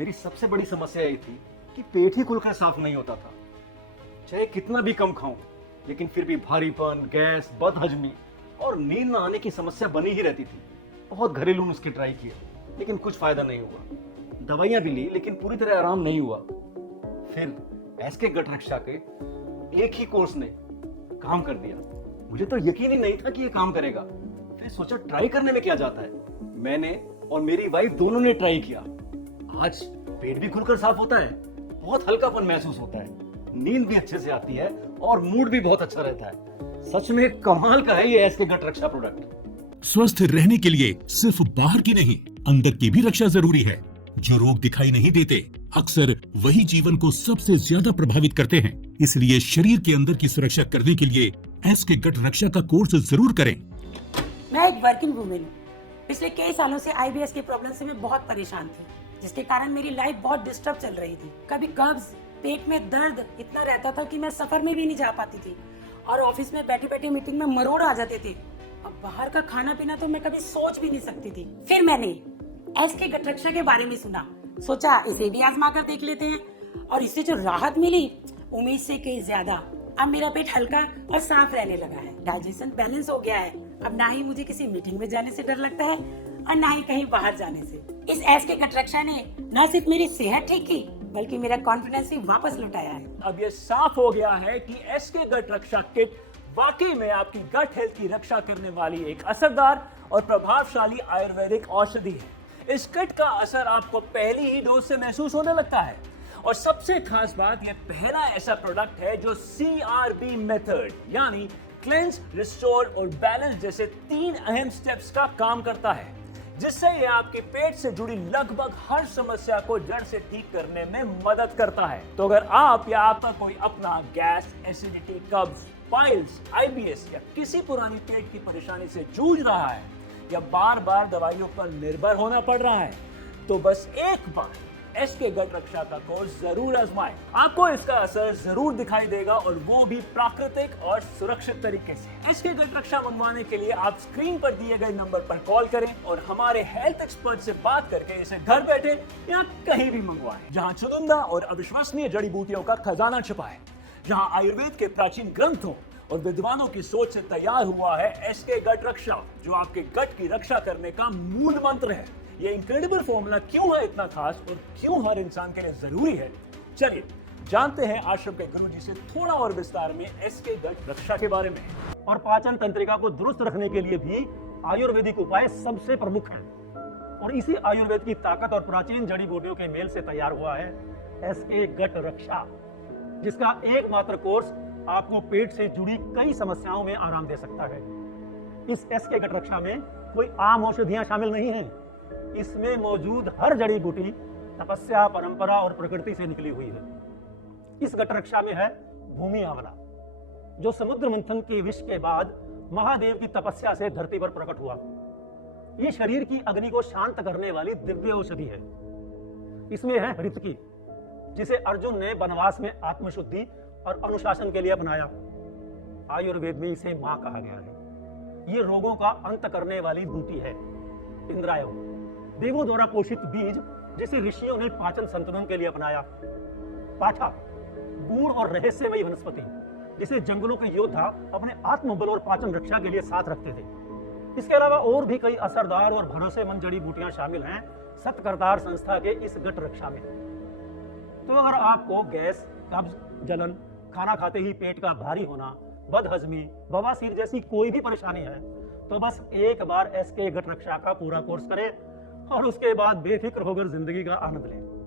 मेरी सबसे बड़ी समस्या ये थी कि पेट ही खुलकर साफ नहीं होता था। चाहे कितना भी कम खाऊं, लेकिन फिर भी भारीपन, गैस, बदहजमी और नींद न आने की समस्या बनी ही रहती थी। बहुत घरेलू नुस्खे ट्राई किए, लेकिन कुछ फायदा नहीं हुआ। दवाइयां भी ली, लेकिन पूरी तरह आराम नहीं हुआ। फिर एसके गट रक्षा के एक ही कोर्स ने काम कर दिया। मुझे तो यकीन ही नहीं था कि ये काम करेगा। फिर सोचा ट्राई करने में क्या जाता है। मैंने और मेरी वाइफ दोनों ने ट्राई किया। आज पेट भी खुलकर साफ होता है, बहुत हल्कापन महसूस होता है, नींद भी अच्छे से आती है और मूड भी बहुत अच्छा रहता है। सच में कमाल का है ये एसके गट रक्षा प्रोडक्ट। स्वस्थ रहने के लिए सिर्फ बाहर की नहीं, अंदर की भी रक्षा जरूरी है। जो रोग दिखाई नहीं देते, अक्सर वही जीवन को सबसे ज्यादा प्रभावित करते हैं। इसलिए शरीर के अंदर की सुरक्षा करने के लिए एसके गट रक्षा का कोर्स जरूर करें। मैं एक वर्किंग वुमेन हूँ। पिछले कई सालों से आईबीएस की प्रॉब्लम से मैं बहुत परेशान थी, जिसके कारण मेरी लाइफ बहुत डिस्टर्ब चल रही थी। कभी कब्ज, पेट में दर्द इतना रहता था कि मैं सफर में भी नहीं जा पाती थी और ऑफिस में बैठे बैठे मीटिंग में मरोड़ आ जाते थे। अब बाहर का खाना पीना तो मैं कभी सोच भी नहीं सकती थी। फिर मैंने एसके गट रक्षा के बारे में सुना, सोचा इसे भी आजमा कर देख लेते हैं और इससे जो राहत मिली उम्मीद से कहीं ज्यादा। अब मेरा पेट हल्का और साफ रहने लगा है, डाइजेशन बैलेंस हो गया है। अब ना ही मुझे किसी मीटिंग में जाने से डर लगता है और ना ही कहीं बाहर जाने से। इस एसके गट रक्षा ने न सिर्फ मेरी सेहत ठीक की, बल्कि मेरा कॉन्फिडेंस भी वापस लौटाया है। अब ये साफ हो गया है कि एसके गट रक्षा किट वाकई में आपकी गट हेल्थ की रक्षा करने वाली एक असरदार और प्रभावशाली आयुर्वेदिक औषधि है। इस किट का असर आपको पहली ही डोज से महसूस होने लगता है। और सबसे खास बात, यह पहला ऐसा प्रोडक्ट है जो CRB मेथड यानी क्लेंस, रिस्टोर और बैलेंस जैसे 3 अहम स्टेप्स का काम करता है, जिससे यह आपके पेट से जुड़ी लगभग हर समस्या को जड़ से ठीक करने में मदद करता है। तो अगर आप या आपका कोई अपना गैस, एसिडिटी, कब्ज, पाइल्स, आईबीएस या किसी पुरानी पेट की परेशानी से जूझ रहा है या बार बार दवाइयों पर निर्भर होना पड़ रहा है, तो बस एक बार एसके गट रक्षा का कोर्स जरूर आजमाएं। आपको इसका असर जरूर दिखाई देगा और वो भी प्राकृतिक और सुरक्षित तरीके से। एसके गट रक्षा मंगवाने के लिए आप स्क्रीन पर दिए गए नंबर पर कॉल करें और हमारे हेल्थ एक्सपर्ट से बात करके इसे घर बैठे या कहीं भी मंगवाएं। जहां चुनिंदा और अविश्वसनीय जड़ी बूटियों का खजाना छिपा है, जहां आयुर्वेद के प्राचीन ग्रंथों और विद्वानों की सोच से तैयार हुआ है एसके गट रक्षा, जो आपके गट की रक्षा करने का मूल मंत्र है। ये इनक्रेडिबल फॉर्मूला क्यों है इतना खास और क्यों हर इंसान के लिए जरूरी है, चलिए जानते हैं आश्रम के गुरुजी से थोड़ा और विस्तार में एसके गट रक्षा के बारे में। और पाचन तंत्रिका को दुरुस्त रखने के लिए भी आयुर्वेदिक उपाय सबसे प्रमुख हैं। और इसी आयुर्वेद की ताकत और प्राचीन जड़ी बूटियों के मेल से तैयार हुआ है एसके गट रक्षा, जिसका एकमात्र कोर्स आपको पेट से जुड़ी कई समस्याओं में आराम दे सकता है। इस एसके गट रक्षा में कोई आम औषधियां शामिल नहीं हैं। इसमें मौजूद हर जड़ी बूटी तपस्या, परंपरा और प्रकृति से निकली हुई है। इस गट रक्षा में है भूमि आंवला, जो समुद्र मंथन के विष के बाद महादेव की तपस्या से धरती पर प्रकट हुआ। ये शरीर की अग्नि को शांत करने वाली दिव्य औषधि है। इसमें है हृतकी, जिसे अर्जुन ने वनवास में आत्मशुद्धि और अनुशासन के लिए अपनाया। आयुर्वेद में इसे मां कहा गया है। ये रोगों का अंत करने वाली बूटी है। इंद्रायण, देवों द्वारा पोषित बीज, जिसे ऋषियों ने पाचन संतुलन के लिए अपनाया। पाठा, गूढ़ और रहस्यमयी वनस्पति, जिसे जंगलों के योद्धा अपने आत्मबल और पाचन रक्षा के लिए साथ रखते थे। इसके अलावा और भी कई असरदार और भरोसेमंद जड़ी बूटियां शामिल हैं सतकरतार संस्था के इस गट रक्षा में। तो अगर आपको गैस, कब्ज, जलन, खाना खाते ही पेट का भारी होना, बदहजमी, बवासीर जैसी कोई भी परेशानी है, तो बस एक बार एसके गट रक्षा का पूरा कोर्स करें और उसके बाद बेफिक्र होकर जिंदगी का आनंद लें।